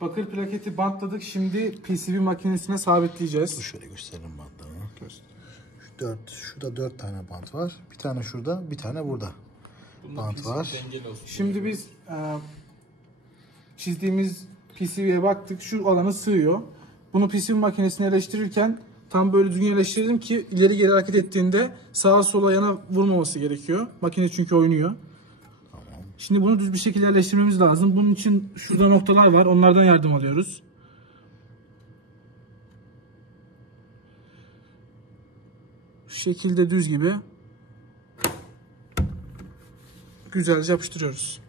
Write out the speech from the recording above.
Bakır plaketi bantladık. Şimdi PCB makinesine sabitleyeceğiz. Şöyle gösterelim bantlarını. Şurada 4 tane bant var. Bir tane şurada, bir tane burada. Bant var. Şimdi biz çizdiğimiz PCB'ye baktık. Şu alana sığıyor. Bunu PCB makinesine yerleştirirken tam böyle düzgün yerleştirelim ki ileri geri hareket ettiğinde sağa sola yana vurmaması gerekiyor. Makine çünkü oynuyor. Tamam. Şimdi bunu düz bir şekilde yerleştirmemiz lazım. Bunun için şurada noktalar var. Onlardan yardım alıyoruz. Şu şekilde düz gibi güzelce yapıştırıyoruz.